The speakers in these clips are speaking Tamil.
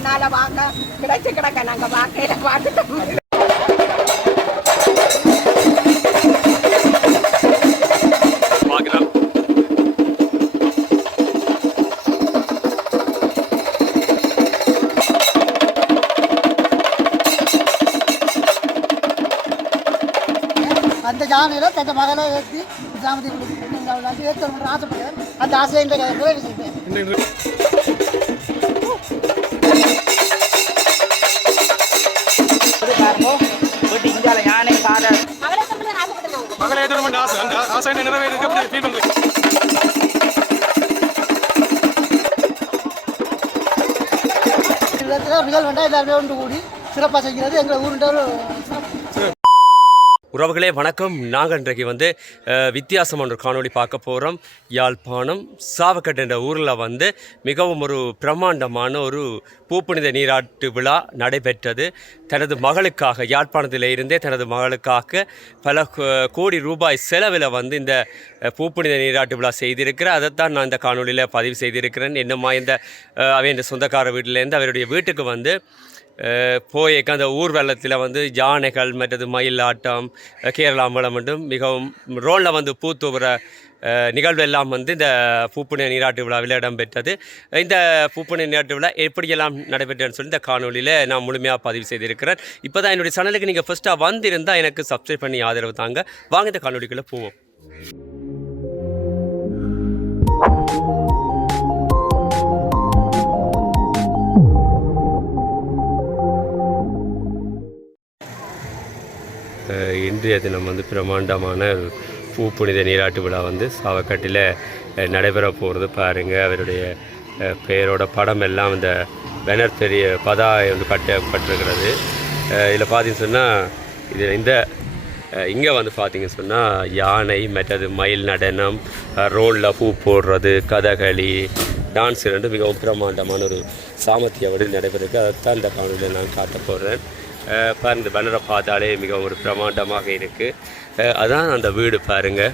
கண்ணால வாங்க கிடைச்சு கிடக்க நாங்க வாக்கையில பார்த்துட்டோம். அந்த ஜானையில் தந்த மகளை ஏற்றி சாமதி ஏற்கனவே ஆசைப்படுறேன். அந்த ஆசையை நிறைவு செய்தேன். எல்லாருமே ஒன்று கூடி சிறப்பாக செய்கிறது எங்கள் ஊருன்ற உறவுகளே வணக்கம். நாங்கள் இன்றைக்கு வித்தியாசமான ஒரு காணொளி பார்க்க போகிறோம். யாழ்ப்பாணம் சாவக்கட்டு என்ற ஊரில் மிகவும் ஒரு பிரம்மாண்டமான ஒரு பூப்புனித நீராட்டு விழா நடைபெற்றது. தனது மகளுக்காக யாழ்ப்பாணத்தில் இருந்தே தனது மகளுக்காக பல கோடி ரூபாய் செலவில் இந்த பூப்புனித நீராட்டு விழா செய்திருக்கிறேன். அதைத்தான் நான் இந்த காணொலியில் பதிவு செய்திருக்கிறேன். என்னம்மா அவை சொந்தக்கார வீட்டிலேருந்து அவருடைய வீட்டுக்கு போயிருக்க அந்த ஊர்வலத்தில் யானைகள் மற்றது மயிலாட்டம் கேரளா மலம் மட்டும் மிகவும் ரோலில் பூத்துவர நிகழ்வு எல்லாம் இந்த பூப்புனித நீராட்டு விழாவில் இடம்பெற்றது. இந்த பூப்புனித நீராட்டு விழா எப்படியெல்லாம் நடைபெற்றதுன்னு சொல்லி இந்த காணொலியில் நான் முழுமையாக பதிவு செய்திருக்கிறேன். இப்போ தான் என்னுடைய சேனலுக்கு நீங்கள் ஃபஸ்ட்டாக வந்திருந்தால் எனக்கு சப்ஸ்கிரைப் பண்ணி ஆதரவு தாங்க. வாங்க இந்த காணொலிக்குள்ளே போவோம். இன்றைய தினம் பிரமாண்டமான பூப்புனித நீராட்டு விழா சாவக்கட்டில் நடைபெற போகிறது. பாருங்கள், அவருடைய பெயரோட படம் எல்லாம் இந்த பேனர் பெரிய பதாய் கட்டப்பட்டிருக்கிறது. இதில் பார்த்தீங்கன்னு சொன்னால் இங்கே பார்த்தீங்கன்னு சொன்னால் யானை மற்றது மயில் நடனம், ரோலில் பூ போடுறது, கதகளி, டான்ஸ் ரெண்டு மிகவும் பிரமாண்டமான ஒரு சாமர்த்திய வடிவில் நடைபெறுது. அதைத்தான் இந்த காணொலியில் நான் காட்ட போகிறேன். பாருங்க, இந்த பேனரை பார்த்தாலே மிகவும் ஒரு பிரமாண்டமாக இருக்குது. அதான் அந்த வீடு பாருங்கள்.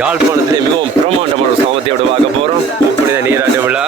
யாழ்ப்பாணத்திலே மிகவும் பிரமாண்டமான ஒரு சாமர்த்தியோடு பார்க்க போகிறோம். பூப்புனித நீராட்டு விழா.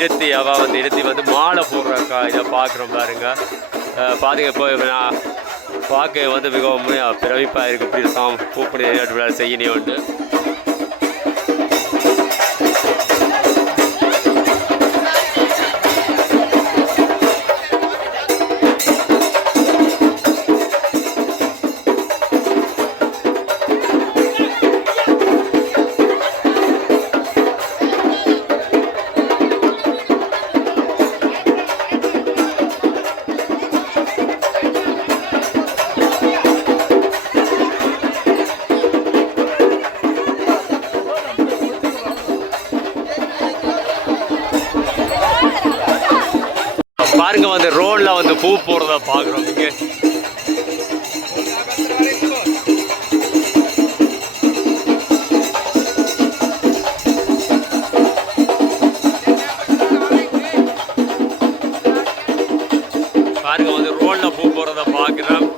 இருத்தி அவள் வந்து இருத்தி வந்து மாலை போடுற இதை பார்க்குறோம் பாருங்க. பாருங்க இப்போ நான் பார்க்க வந்து மிகவும் பிரமிப்பாக இருக்குது. இப்படி பூப்புனித நீராட்டு விழா செய்யணும் உண்டு. பாருங்க வந்து ரோட்ல வந்து பூ போடுறத பாக்குறோம். இங்க பாருங்க வந்து ரோட்ல பூ போடுறத பாக்குறோம்.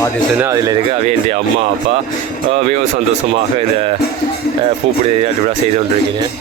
பார்த்தீங்கன்னா அதில் இருக்க அவையண்டிய அம்மா அப்பா மிகவும் சந்தோஷமாக இந்த பூப்புனித நீராட்டு விழா செய்து கொண்டிருக்கிறேன்.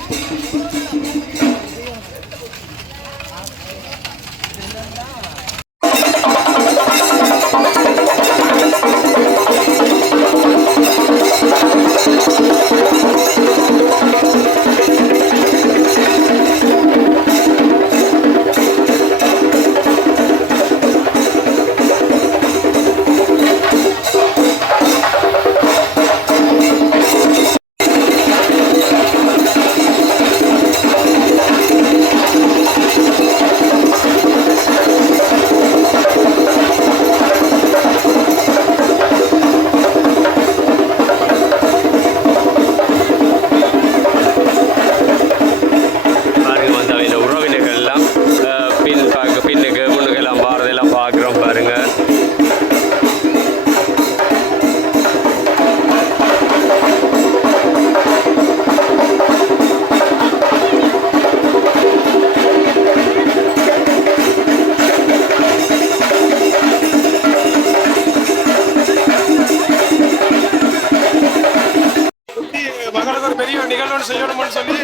செய்யணும்னு சொல்லி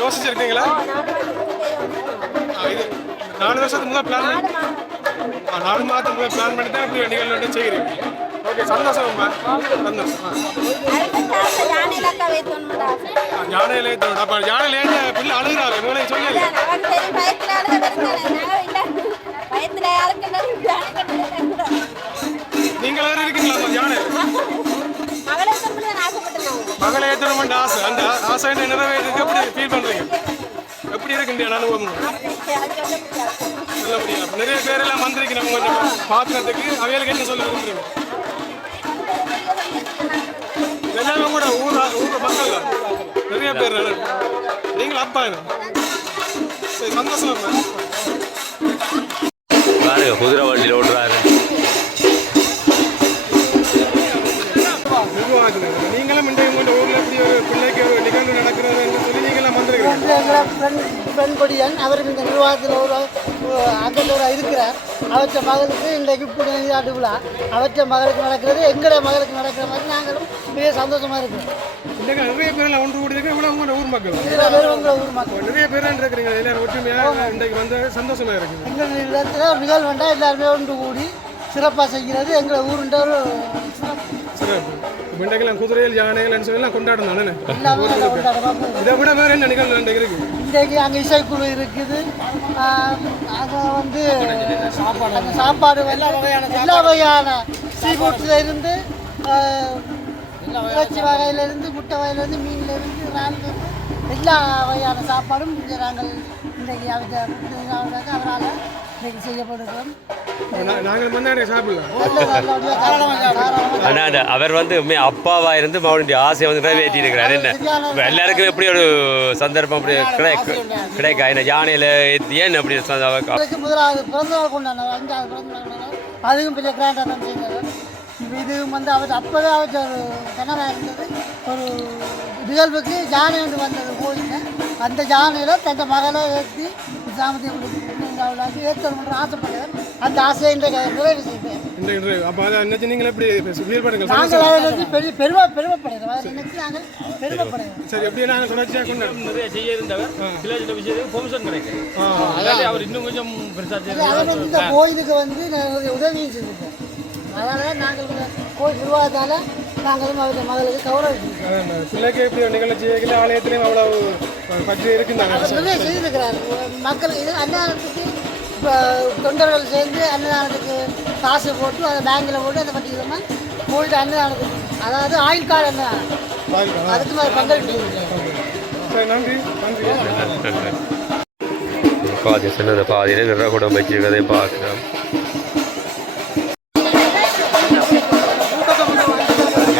யோசிச்சிருக்கீங்களா? இது 4 வருஷத்துக்கு முதல் பிளான் 4 மாதத்துக்கு முதல் பிளான் பண்ணி தான் இப்படி நிகழ்வு செய்கிறீங்க. ஓகே, சந்தோஷம்மா, சந்தோஷம். யானையில ஏற்றணும். அப்போ யானையில ஏற்ற பிள்ளை அழுகிறாங்க, இவங்களே சொல்லி நீங்கள் வேறு இருக்கீங்களா யானை? மகளை ஏற்றணும்னு ஆசை. அந்த ஆசை நிறைவேறதுக்கு எப்படி ஃபீல் பண்ணுறீங்க? எப்படி இருக்குங்க அனுபவம்? நல்லபடியா? நிறைய பேரெல்லாம் வந்திருக்கு நம்ம கொஞ்சம் பார்க்கறதுக்கு. அவைகளுக்கு என்ன சொல்ல விரும்புறீங்க? எல்லாமே கூட ஊர் மக்கள் நிறைய பேர். நீங்களும் அப்பா சரி, சந்தோஷம். பாருங்க, குதிரை வண்டியில் ஓடுறாரு. நீங்களும் உங்களோட ஊரில் இப்படி ஒரு பிள்ளைக்கு ஒரு நிகழ்வு நடக்கிறது சொல்லி நீங்களாம் வந்திருக்கீங்க. பெண் கொடியன் அவருக்கு இந்த நிர்வாகத்தில் ஒரு அங்கத்தவராக இருக்கிறார். அவற்றை மகளுக்கு இன்றைக்கு புனித நீராட்டு விழா அவற்றை மகளுக்கு நடக்கிறது, எங்களோட மகளுக்கு நடக்கிற மாதிரி நாங்களும் மிக சந்தோஷமாக இருக்கிறோம். இன்றைக்கு நிறைய பேர் ஒன்று கூடி இருக்கு. இவ்வளோ உங்களோட ஊர் மக்கள் உங்களோட ஊர் மக்கள் நிறைய பேர் இருக்கிறீங்க. எல்லாரும் ஒற்றுமையாக இன்றைக்கு வந்து சந்தோஷமாக இருக்குது. எங்கள் இடத்துல ஒரு நிகழ்வு வேண்டாம், எல்லாருமே ஒன்று கூடி சிறப்பாக செய்கிறது எங்களை ஊருன்ற ஒரு சிறப்பு. இன்றைக்கெல்லாம் குதிரைகள் யானைகள் சொல்லலாம் கொண்டாடும் தானே. எல்லாமே இதை விட வேறு என்ன நிகழ்வு இன்றைக்கு இருக்குது? இன்றைக்கு அங்கே இசைக்குழு இருக்குது. அதை வந்து அந்த சாப்பாடு எல்லா வகையான சீஃபுட்ஸில் இருந்து இறைச்சி வகையிலேருந்து முட்டை வகையிலேருந்து மீன்லேருந்து இறால் எல்லா வகையான சாப்பாடும் இங்கே நாங்கள் இன்றைக்கு அவரால் இன்றைக்கு செய்யப்படுகிறோம். நாங்கள் முன்னாடி சாப்பிடலாம். ஆனால் அவர் வந்து அப்பாவாக இருந்து அவனுடைய ஆசையை வந்து நிறைவேற்றி இருக்கிறார். என்ன எல்லாருக்கும் எப்படி ஒரு சந்தர்ப்பம் அப்படி கிடைக்கா? என்ன யானையில் ஏன் அப்படி முதலாவது பிறந்தநாள் கொண்டாடினார், 5வது பிறந்தநாள். அதுவும் பெரிய கிராண்டாக தான் செய்தார். இதுவும் வந்து அவர் அப்போவே அவர் ஒரு கனவாக இருந்தது. ஒரு நிகழ்வுக்கு யானை வந்து வந்தது கோயிலில். அந்த யானையில் தன் மகளை ஏற்றி சாமத்தியம் ஏற்றணும்னு ஆசைப்படுறார். அந்த ஆசையை இன்றைக்கு நிறைவு செய்தார். நாங்கள் அதை பெரிய பெருமைப்படுகிறோம். அதை நினைச்சு நாங்கள் பெருமைப்படுகிறோம். சரி, எப்படி நாங்கள் தொடர்ச்சியாக கொண்டாடுறோம். நிறைய செய்ய இருந்தவர் பெர்மிஷன் கிடைக்கும். அவர் இன்னும் கொஞ்சம் பெருசாக இந்த கோயிலுக்கு வந்து உதவியும் செஞ்சுருக்கோம். அதனால நாங்கள் கோயில் நிர்வாகத்தால் நாங்களும் அவருடைய மகளுக்கு கௌரவிச்சிருக்கோம். பிள்ளைக்கு எப்படி நிகழ்ச்சி ஆலயத்திலையும் அவ்வளோ பற்றி இருக்குந்தாங்க. நிறைய செய்திருக்கிறார். மக்களுக்கு இது அன்னதானத்துக்கு இப்போ தொண்டர்கள் சேர்ந்து அன்னதானத்துக்கு காசு போட்டு அதை பேங்கில் போட்டு அதை பற்றிக்கிறோமா கோயில் அன்னதானத்துக்கு, அதாவது ஆயுள் கார்டு அன்னதானம், அதுக்கு மாதிரி பங்களிப்பு. நன்றி நன்றி. பாதி சின்னது பாதியில் நிறைய கூட வச்சிருக்கதையும் பார்க்குறோம்.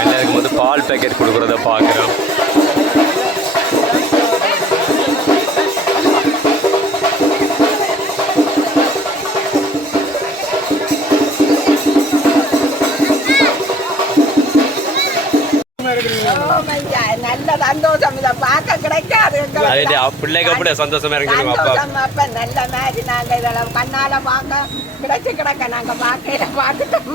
எல்லாருக்கும் வந்து பால் பேக்கெட் கொடுக்குறத பார்க்குறோம். நல்ல சந்தோஷம் இதை பார்க்க கிடைக்காது அதே பிள்ளைக்கு அப்படி சந்தோஷமா இருக்கணும் அப்பா சந்தோஷம் அப்ப நல்ல மாதிரி நாங்க இதெல்லாம் கண்ணால பார்க்க கிடைச்சு கிடக்க நாங்க பார்க்கையில பார்த்துட்டோம்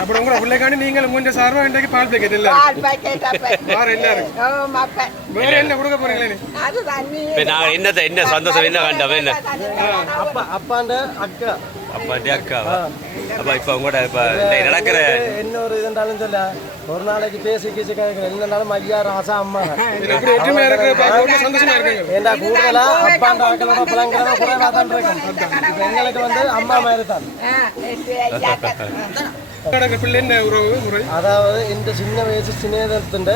அப்புறம் உங்க பிள்ளைக்காண்டி நீங்களும் கொஞ்சம் சார்பா இன்றைக்கு பால் பேக்கெட் இல்ல பால் பாக்கெட் அப்ப வேற எல்லாரும் அப்ப வேற என்ன கொடுக்க போறீங்களே நீ அதுதான் நீ இப்ப நான் என்ன சந்தோஷம் என்ன கண்டவன் என்ன அப்பாண்ட அக்கா அப்பாண்டி அக்காவா அப்ப இப்ப உங்களோட இப்ப நடக்கிற என்ன ஒரு இதுன்றாலும் சொல்ல ஒரு நாளைக்கு பேசி கீசி என்னன்னாலும் ஐயா ராசா அம்மா இப்படி எட்டுமே இருக்கு பார்க்க சந்தோஷமா இருக்கீங்க ஏண்டா கூடுதலா அப்பாண்ட அக்களோட பிள்ளைங்களோட குறைவா தான் இருக்கும் இப்ப எங்களுக்கு வந்து அம்மா மாதிரி தான் பிள்ளை என்ன உறவு முறை அதாவது இந்த சின்ன வயசு சின்னேதத்தின்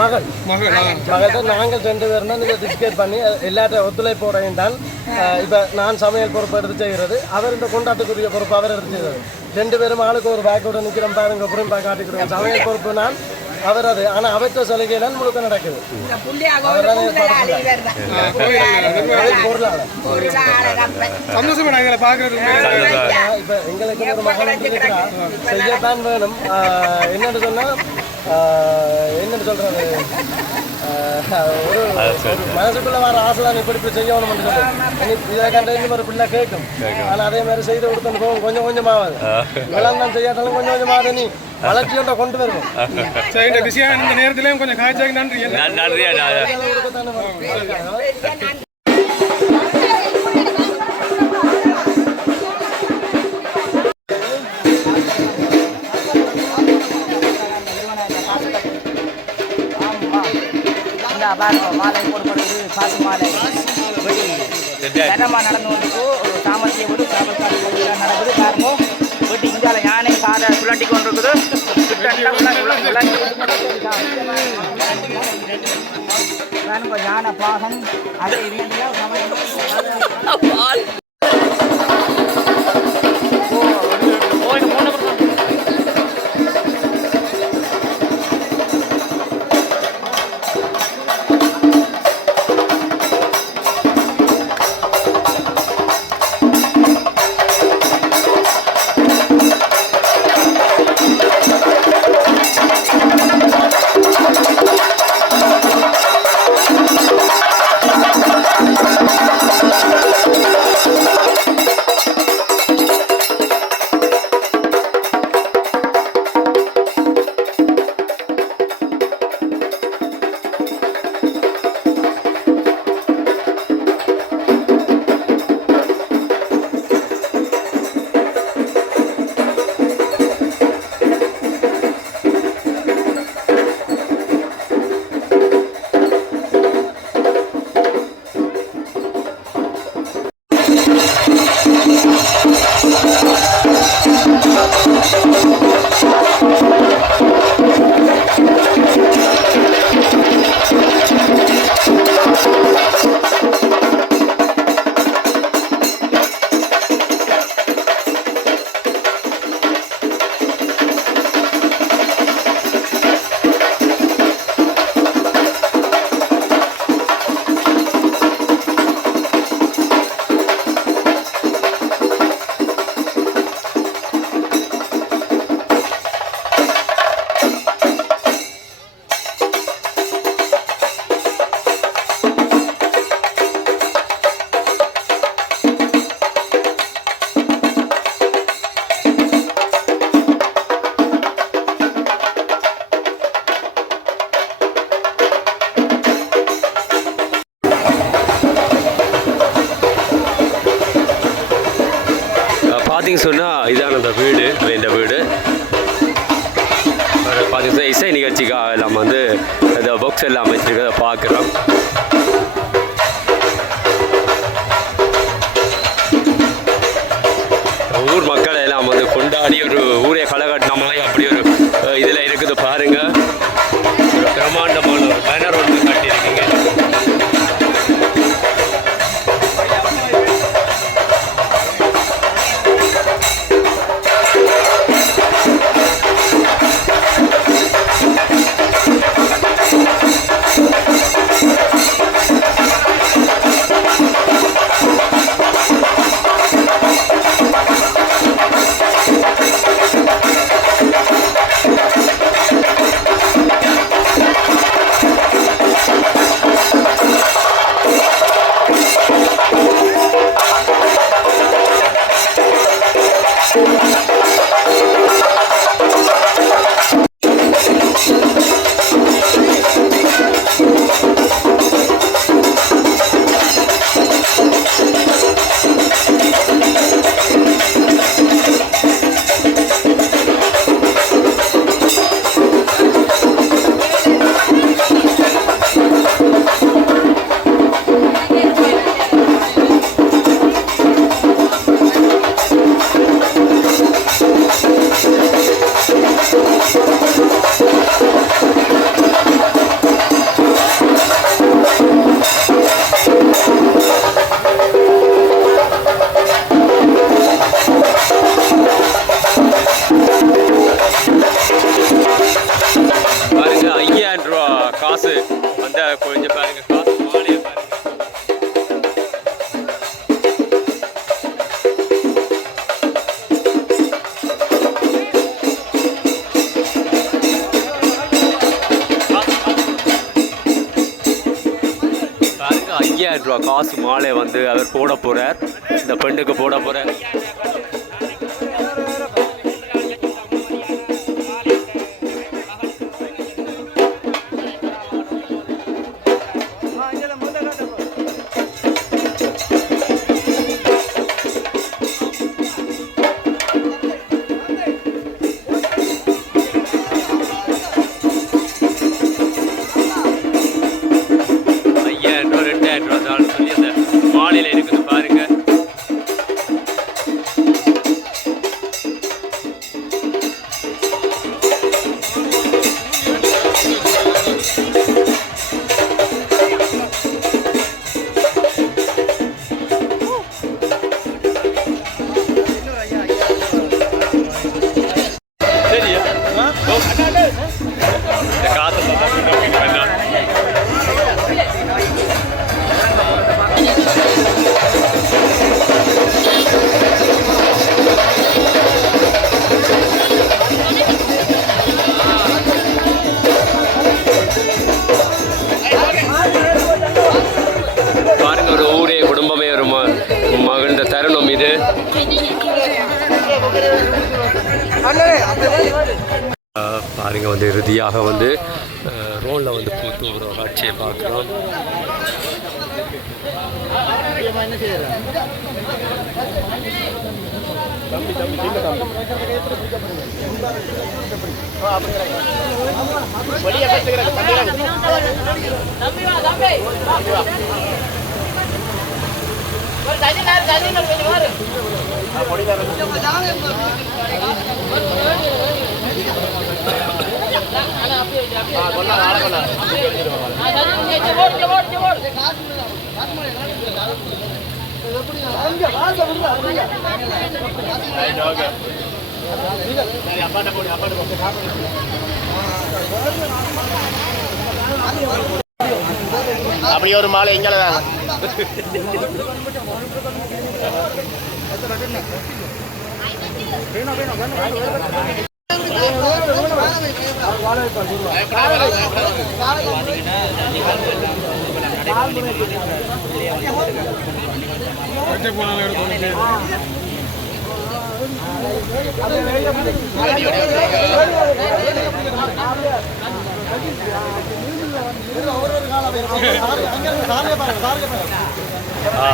மகள் மகள்கிட்ட நாங்கள் 2 பேரும் தான் இதை டிஸ்கேட் பண்ணி எல்லாத்தையும் ஒத்துழைப்போட தான் இப்போ நான் சமையல் பொறுப்பு எடுத்து செய்கிறது அவர் இந்த கொண்டாட்டத்துக்குரிய பொறுப்பு அவர் எடுத்து செய்கிறது 2 பேரும் ஆளுக்கு ஒரு பேக்கோட நிற்கிறோம் பாருங்க அப்புறம் காட்டிக்கிறோம் சமையல் பொறுப்பு நான் அவர் அது ஆனால் அவற்ற சலுகையில முழுக்க நடக்குது சந்தோஷமா பாக்குறது இப்ப எங்களுக்கு ஒரு மகன் செய்யத்தான் வேணும் என்னன்னு சொன்னா என்னன்னு சொல்றது ஒரு மனசுக்குள்ள வர ஆசை தான் இப்படி செய்யணும் இதை கண்ட இன்னும் ஒரு பிள்ளை கேட்கும் ஆனால் அதே மாதிரி செய்து கொடுத்து போகும் கொஞ்சம் கொஞ்சமாவது இதெல்லாம் தான் செய்யாட்டாலும் கொஞ்சம் கொஞ்சமாவது நீ வளர்ச்சியோட கொண்டு வருவோம் இந்த விஷயம் இந்த நேரத்திலேயும் கொஞ்சம் காய்ச்சாக்கு நன்றி மாலை போடப்படுவது காசு மாலை கனமாக நடந்து வந்துட்டு ஒரு சாமர்த்திய வீடு சாமர்த்திய நடக்குது காரணம் வீட்டு இந்தியாவில் யானை காதை சுழட்டி கொண்டு இருக்குது யானை பாகம் அதே பார்த்தீங்கன்னு சொன்னால் இதான் அந்த வீடு இந்த வீடு பார்த்தீங்கன்னா இசை நிகழ்ச்சிக்காக நம்ம வந்து இந்த பாக்ஸ் எல்லாம் அமைச்சிருக்கிறத பார்க்குறோம். ஊர் மக்கள் எல்லாம் வந்து கொண்டாடி ஒரு ஊரே களகட்டின மாதிரி அப்படி ஒரு இதில் இருக்குது பாருங்கள். ஒரு பிரம்மாண்டமான ஒரு பேனர் ஒன்று கட்டியிருக்கீங்க. ரூபா காசு மாலை வந்து அவர் போட போகிறார், இந்த பெண்ணுக்கு போட போகிறார். மாலையில் இருக்குது பாருங்க. சரியா இந்த காசை பாருங்க, ஒரு ஊரே குடும்பமே ஒரு மகிழ்ந்த தருணம் இது. பாருங்க வந்து இறுதியாக வந்து ரோனில் வந்து பூத்து ஒரு காட்சியை பார்க்குறோம். அப்படி ஒரு மாலை எங்கே ஆ